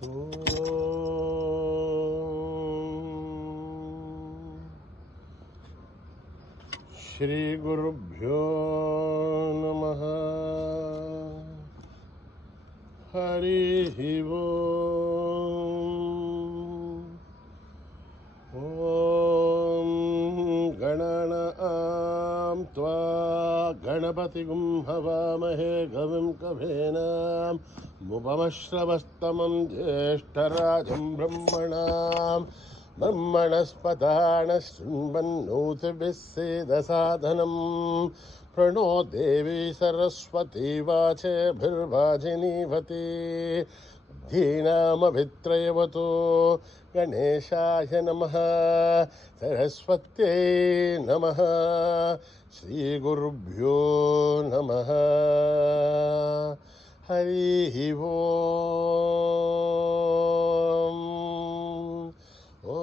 श्री गुरुभ्यो नमः। हरि ओम्। ॐ गणनां त्वा गणपतिगुं हवामहे कविं कवीनां मुपमश्रवस्तमं ज्येष्ठराजं ब्रह्मणस्पदान शृण्वन्नोतिभिः सेदसादनं प्रणो देवी सरस्वती वाचेभिर्वाजिनीवती धीनामभित्रयवतो गणेशाय नमः सरस्वत्यै नमः श्रीगुरुभ्यो नमः हरिः ओम्। ॐ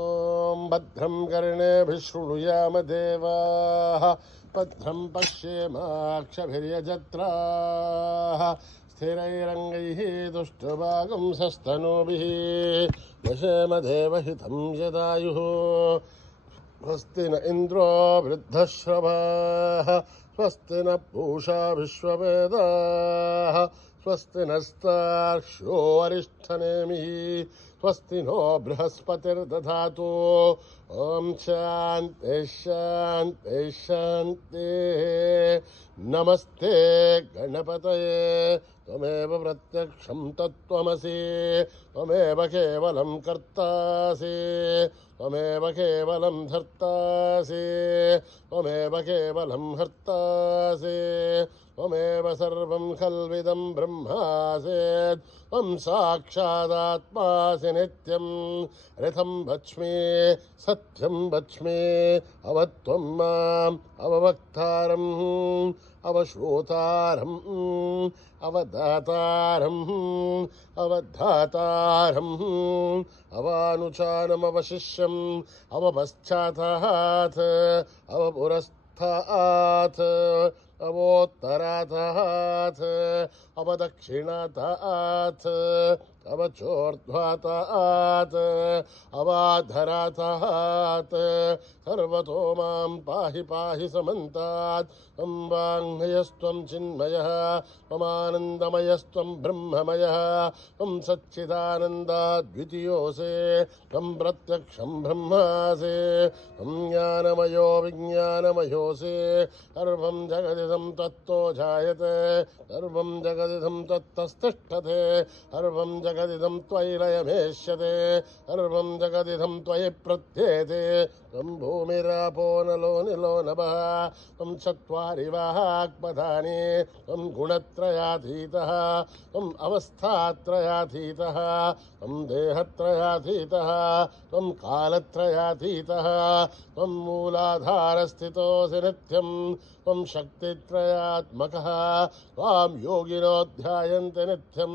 भद्रं कर्णेभिः शृणुयाम देवाः भद्रं पश्येमाक्षभिर्यजत्राः स्थिरैरङ्गैः दुष्टभागं सस्तनूभिः दशेम देवहितं यदायुः स्वस्ति न इन्द्रो वृद्धश्रवाः स्वस्ति न पूषा विश्ववेदाः स्वस्ति नस्तार्क्ष्यो अरिष्ठनेमिः स्वस्ति नो बृहस्पतिर्दधातु ॐ शान्ति शान्ति शान्ति। नमस्ते गणपतये त्वमेव प्रत्यक्षं तत्त्वमसि त्वमेव केवलं कर्तासि त्वमेव केवलं धर्तासि त्वमेव केवलं हर्तासि त्वमेव सर्वं खल्विदं ब्रह्मासीत् त्वं साक्षादात्मासि नित्यं ऋतं वच्मि सत्यं वच्मि अवत्वं माम् अववक्तारम् अवश्रोतारम् अवदातारम् अवधातारम् अवानुचानमवशिष्यम् अवपश्चातात् अवपुरस्तात् अवोत्तरातात् अवदक्षिणातात् अवचोर्ध्वातात् अवाधरातात् सर्वतो मां पाहि पाहि समन्तात् त्वं वाङ्मयस्त्वं चिन्मयः त्वमानन्दमयस्त्वं ब्रह्ममयः त्वं सच्चिदानन्दाद्वितीयोऽसि त्वं प्रत्यक्षं ब्रह्मासि त्वं ज्ञानमयो विज्ञानमयोऽसि सर्वं जगदिदं तत्तो जायते सर्वं जगदिदं तत्तस्तिष्ठते सर्वं जगदिदं त्वयि लयमेष्यते सर्वं जगदिदं त्वयि प्रत्येते त्वं भूमिरापो नलो निलो नभः त्वं चत्वारि वाक्पदानि त्वं गुणत्रयातीतः त्वम् अवस्थात्रयातीतः त्वं देहत्रयातीतः त्वं कालत्रयातीतः त्वं मूलाधारस्थितोऽसि नित्यं त्वं शक्तित्रयात्मकः त्वां योगिनो ध्यायन्ति नित्यं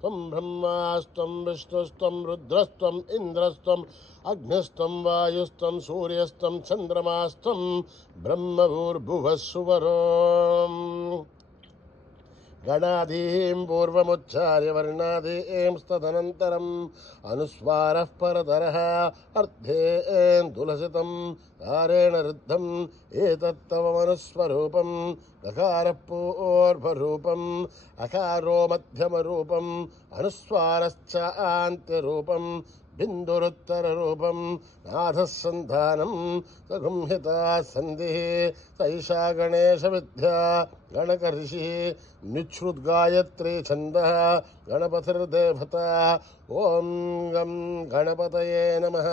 त्वं ब्रह्मास्त्वं विष्णुस्त्वं रुद्रस्त्वम् इन्द्रस्त्वम् अग्निस्त्वं वायुस्त्वं सूर्यस्त्वं चन्द्रमास्त्वं ब्रह्मभूर्भुवः सुवरोम्। गणादीं पूर्वमुच्चार्य वर्णादींस्तदनन्तरम् अनुस्वारः परतरः अर्धेन्दुलसितं कारेण रुद्धम् एतत्तव मनुस्वरूपम् गकारः पूर्वरूपम् अकारो मध्यमरूपम् अनुस्वारश्च आन्त्यरूपम् बिन्दुरुत्तररूपं नाथः सन्धानं सगृह्यता सन्धिः सैषा गणेशविद्या गणकर्षिः निच्छ्रुद्गायत्री छन्दः गणपतिर्देवता ॐ गं गणपतये नमः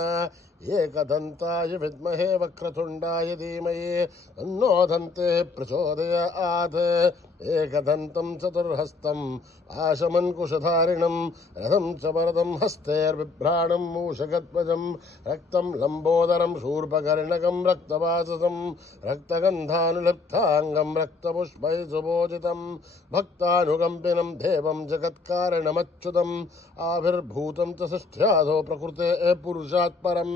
एकदन्ताय विद्महे वक्रतुण्डाय धीमहि तन्नो दन्तिः प्रचोदयात् एकदन्तं चतुर्हस्तं पाशमङ्कुशधारिणं रथं च वरदं हस्तैर्बिभ्राणं मूषकध्वजं रक्तं लम्बोदरं शूर्पकर्णकं रक्तवाससं रक्तगन्धानुलिप्ताङ्गं रक्तपुष्पैः सुभोजितं भक्तानुकम्पिनं देवं जगत्कारणमच्युतम् आविर्भूतं च सृष्ट्यादौ प्रकृते पुरुषात् परम्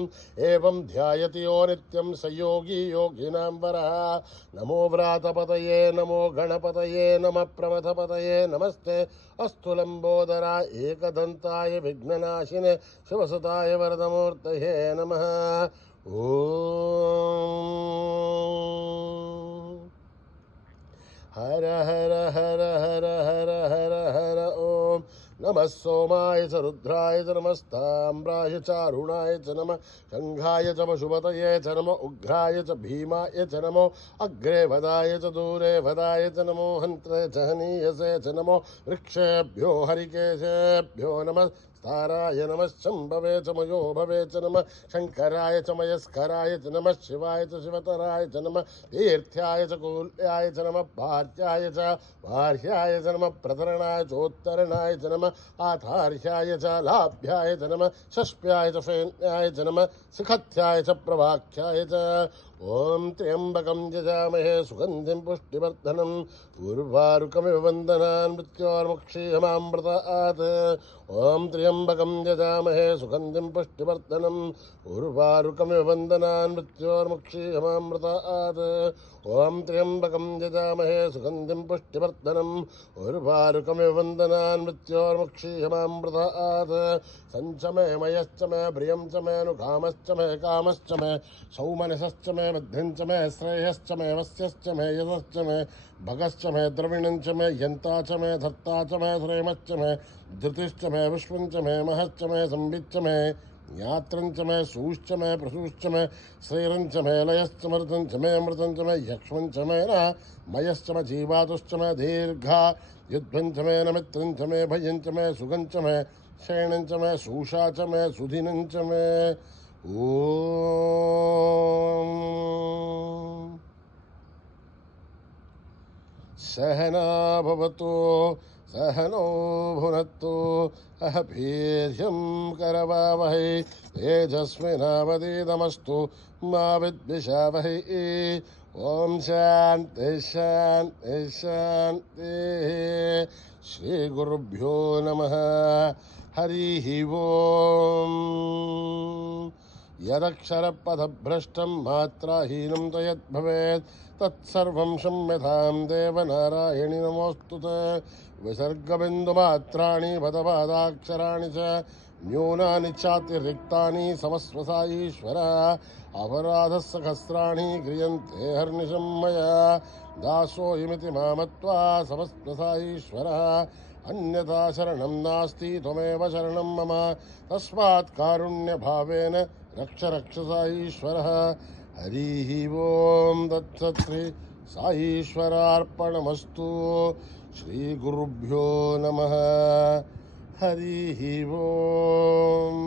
एवं ध्यायति यो नित्यं स योगी योगिनां वरः नमो व्रातपतये नमो गणपतये नमः प्रमथपतये नमस्ते अस्तु लम्बोदराय एकदन्ताय विघ्ननाशिने शिवसुताय वरदमूर्तये नमः ॐ हर हर हर हर हर हर हर ॐ नमः सोमाय च रुद्राय च नमस्ताम्राय च अरुणाय च नमः शङ्घाय च पशुपतये च नमो उग्राय च भीमाय च नमो अग्रे वदाय च दूरे वदाय च नमो हन्त्रे च हनीयसे च नमो वृक्षेभ्यो हरिकेशेभ्यो नमः ताराय नमः शम्भवे च मयो भवे च नमः शङ्कराय च मयस्कराय च नमः शिवाय च शिवतराय च नमः तीर्थ्याय च कूल्याय च नमः भार्याय च वार्याय च नमः प्रतरणाय चोत्तरणाय च नमः आधार्याय च लाभ्याय च नमः षष्प्याय च फेन्याय च नमः सुखथ्याय च प्रवाख्याय च ॐ त्र्यम्बकं यजामहे सुगन्धिं पुष्टिवर्धनम् उर्वारुकमिव वन्दनान् मृत्योर्मुक्षीयमामृतात् ॐ त्र्यम्बकं यजामहे सुगन्धिं पुष्टिवर्धनम् उर्वारुकमिव वन्दनान् मृत्योर्मुक्षीयमामृतात् ॐ त्र्यम्बकं यजामहे सुगन्धिं पुष्टिवर्धनम् उर्वारुकमिव वन्दनान् मृत्योर्मुक्षीयमामृतात् सञ्च मे मयश्च मे प्रियं च मे नुकामश्च मे कामश्च मे सौमनसश्च मे बुद्धिं च मे श्रेयश्च मे वस्यश्च मे यशश्च मे भगश्च मे द्रविणं च मे यन्ता च मे धर्ता च मे श्रेमश्च मे धृतिश्च मे विश्वं च मे महश्च मे संविच्च मे ज्ञात्रं च मे सूश्च मे प्रसूश्च मे श्रीरं च मे लयश्च मृतं च मे अमृतं च मे यक्ष्मं च मे न मयश्च मे जीवातुश्च मे दीर्घा युद्धं च मे नमित्रं च मे भयं च मे सुगं च मे शयनं च मे सूषा च मे सुधिनं च मे ॐ सहना भवतु सहनौ भुनक्तु अह वीर्यं करवावहै तेजस्विनावधीतमस्तु मा विद्विषावहै ॐ शान्ति शान्ति शान्तिः श्रीगुरुभ्यो नमः हरिः ॐ यदक्षरपदभ्रष्टं मात्राहीनं च यद्भवेत् तत्सर्वं क्षम्यतां देवनारायणि नमोऽस्तु ते विसर्गबिन्दुमात्राणि पदपादाक्षराणि च न्यूनानि चातिरिक्तानि समस्वसाईश्वर अपराधसहस्राणि क्रियन्ते हर्निशं मया दासोऽयमिति मामत्वा समस्वसाईश्वरः अन्यथा शरणं नास्ति त्वमेव शरणं मम तस्मात् कारुण्यभावेन रक्ष रक्ष साईश्वरः हरिः ॐ तत्सत् श्री साईश्वरार्पणमस्तु श्रीगुरुभ्यो नमः हरिः ॐ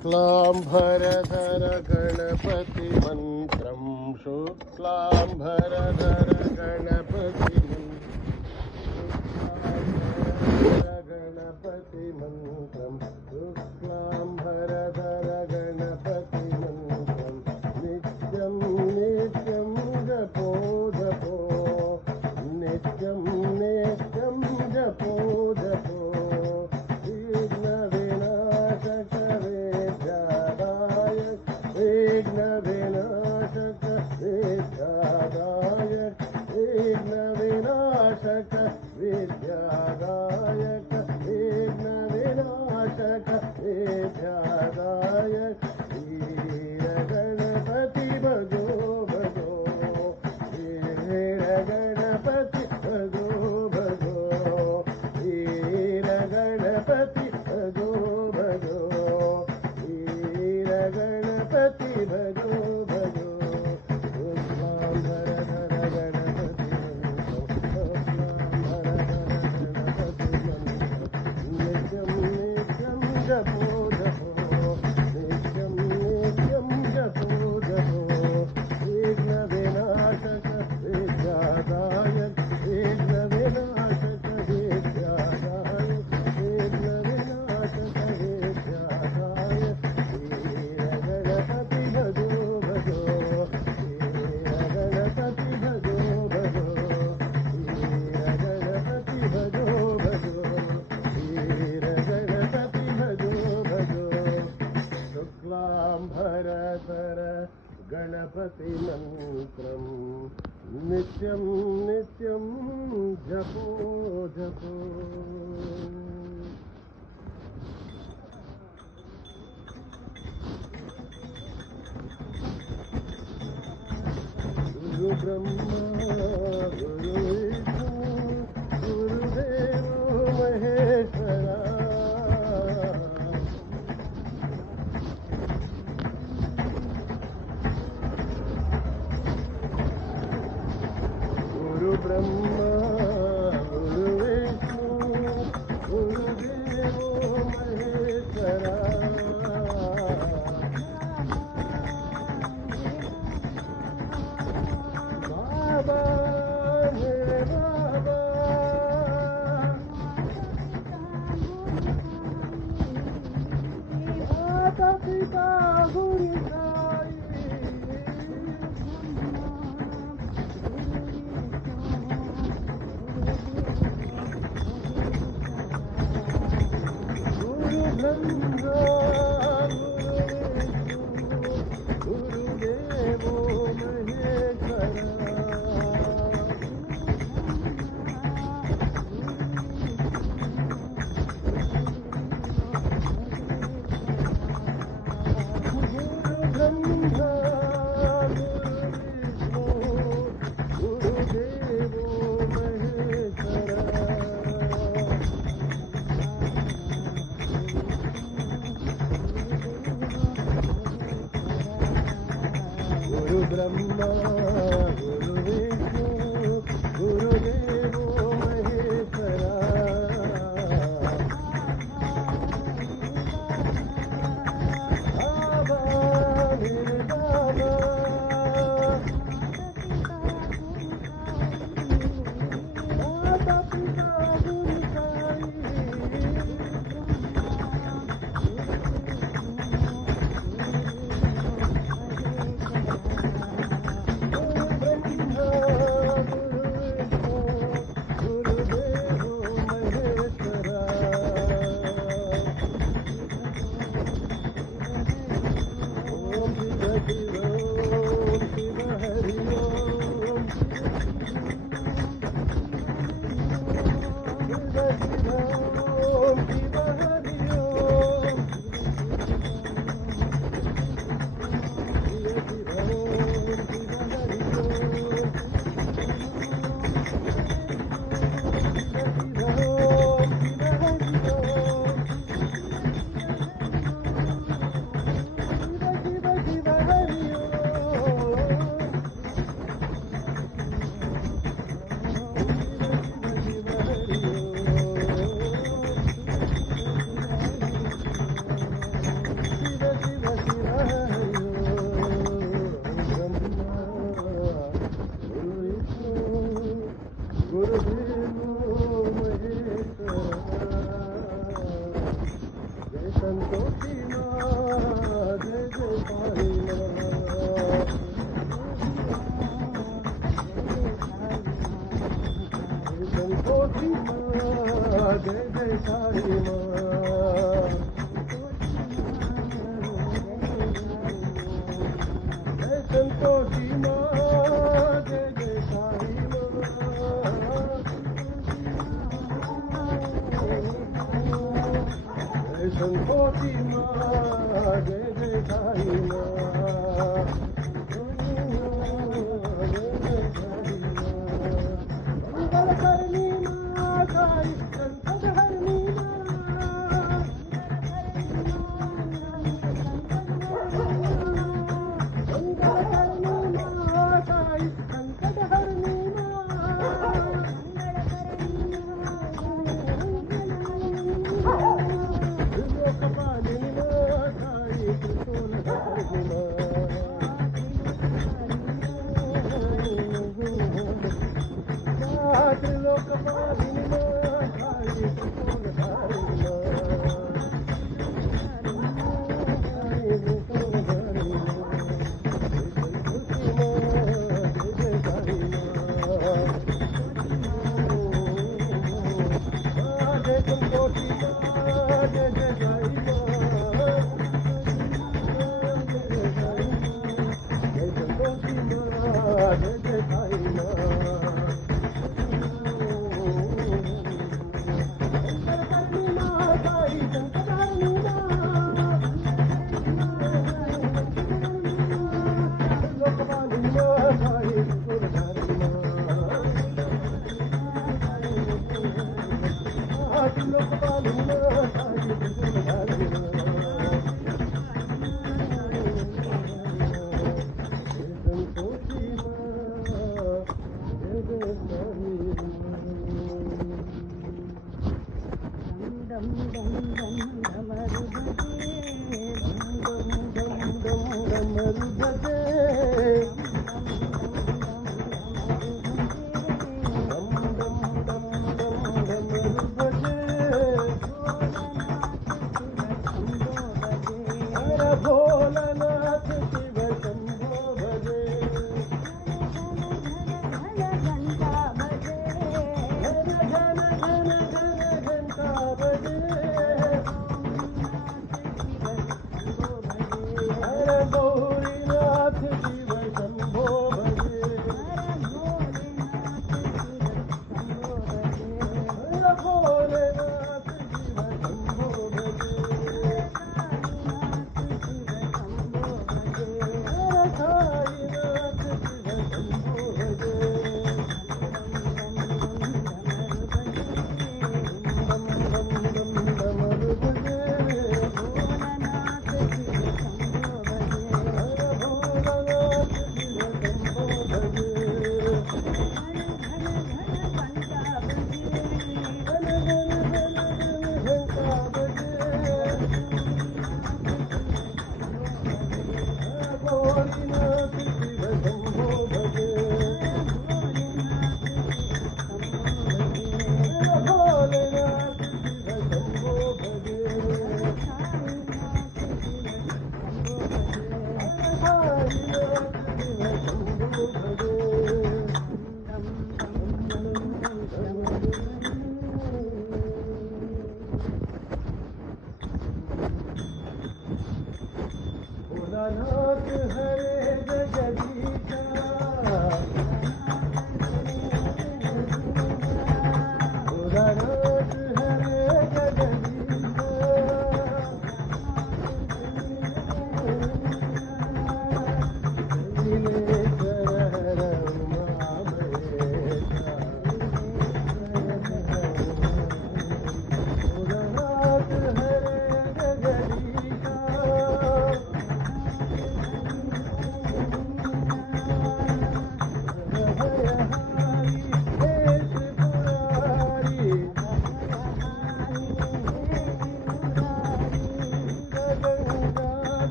शुक्लांभरधर गणपति मंत्रं शुक्लांभरधर गणपति मंत्रं शुक्लांभरधर गणपति मंत्रं नित्यं नित्यं जपो जपो नित्यं नित्यं जपो जपो विघ्नविनाशक विद्यादायक विघ्न गणपति मंत्रम नित्यं नित्यं जपो जपो। गुरु ब्रह्मा गुरु विष्णु गुरुदेवो महेश्वरा। गुरु ब्रह्मा गुरु विष्णु गुरुदेवो महेश्वरा। बाबा मेरे बाबा माता पिता गुरु साई। गुरु ब्रह्मा गुरु विष्णु गुरुदेवो महेश्वरा। गुरु ब्रह्मा गुरु विष्णु गुरुदेवो महेश्वरा। बाबा मेरे बाबा माता पिता गुरु साई। संतोषी माँ जय जय साई माँ। संतोषी माँ जय जय साई माँ। जय संतोषी माँ जय जय साई माँ। संतोषी माँ जय जय साई माँ। मंगल करनी माँ साई संकट हरनी माँ। मंगल करनी माँ साई संकट हरनी माँ। त्रिलोकपालिनी माँ साई त्रिशूलधारिणी माँ। त्रिलोकपालिनी माँ साई त्रिशूलधारिणी माँ।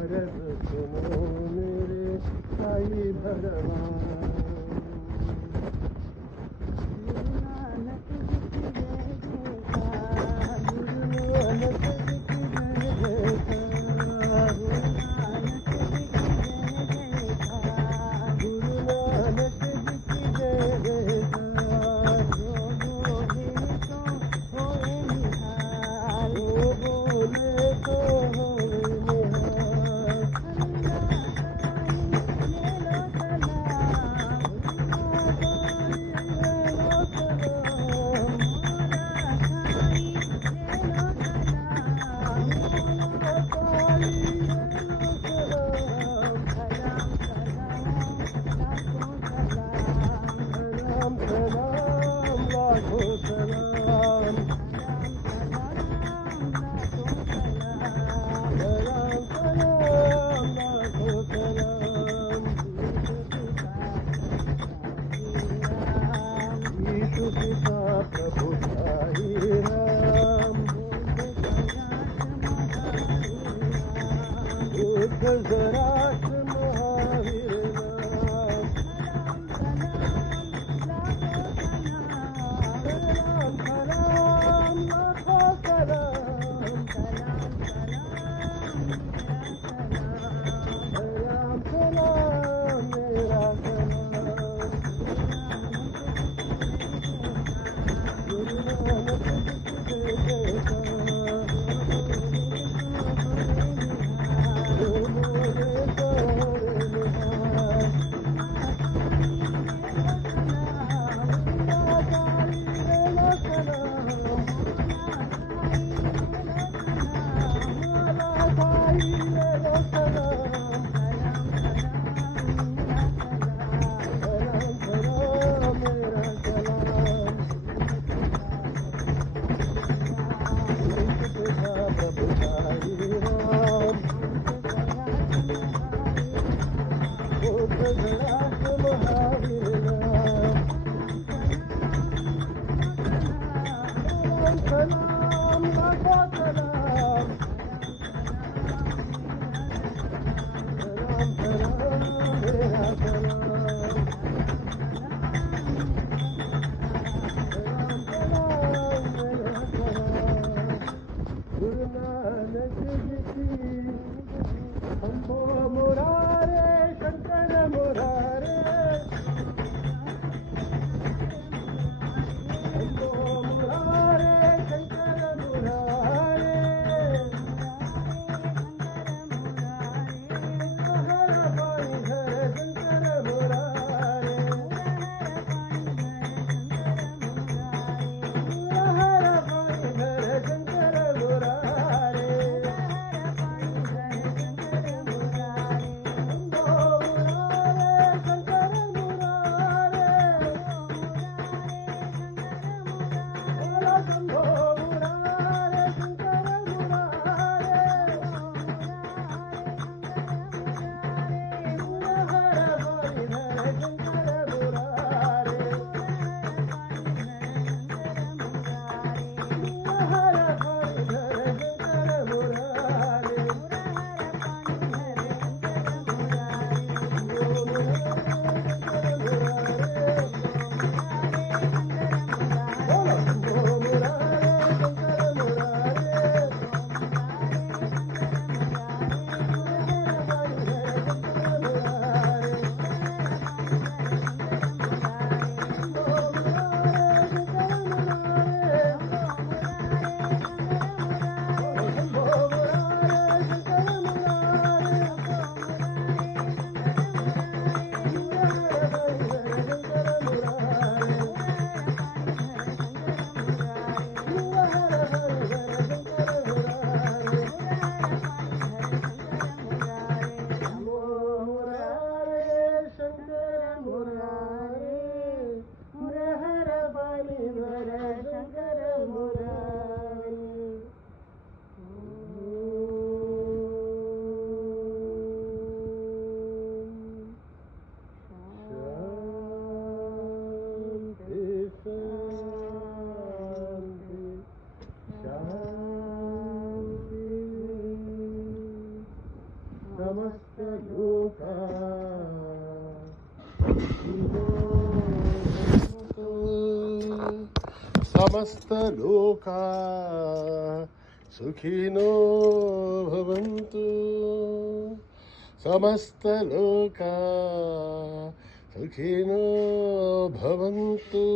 अरज सुनो मेरे साई भगवान। समस्तलोका सुखिनो भवन्तु समस्तलोका सुखिनो भवन्तु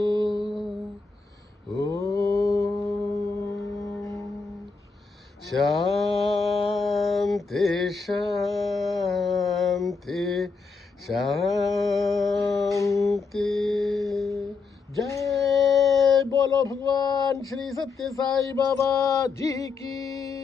शांति शांति शांति। जय बोलो भगवान श्री सत्य साई बाबा जी की।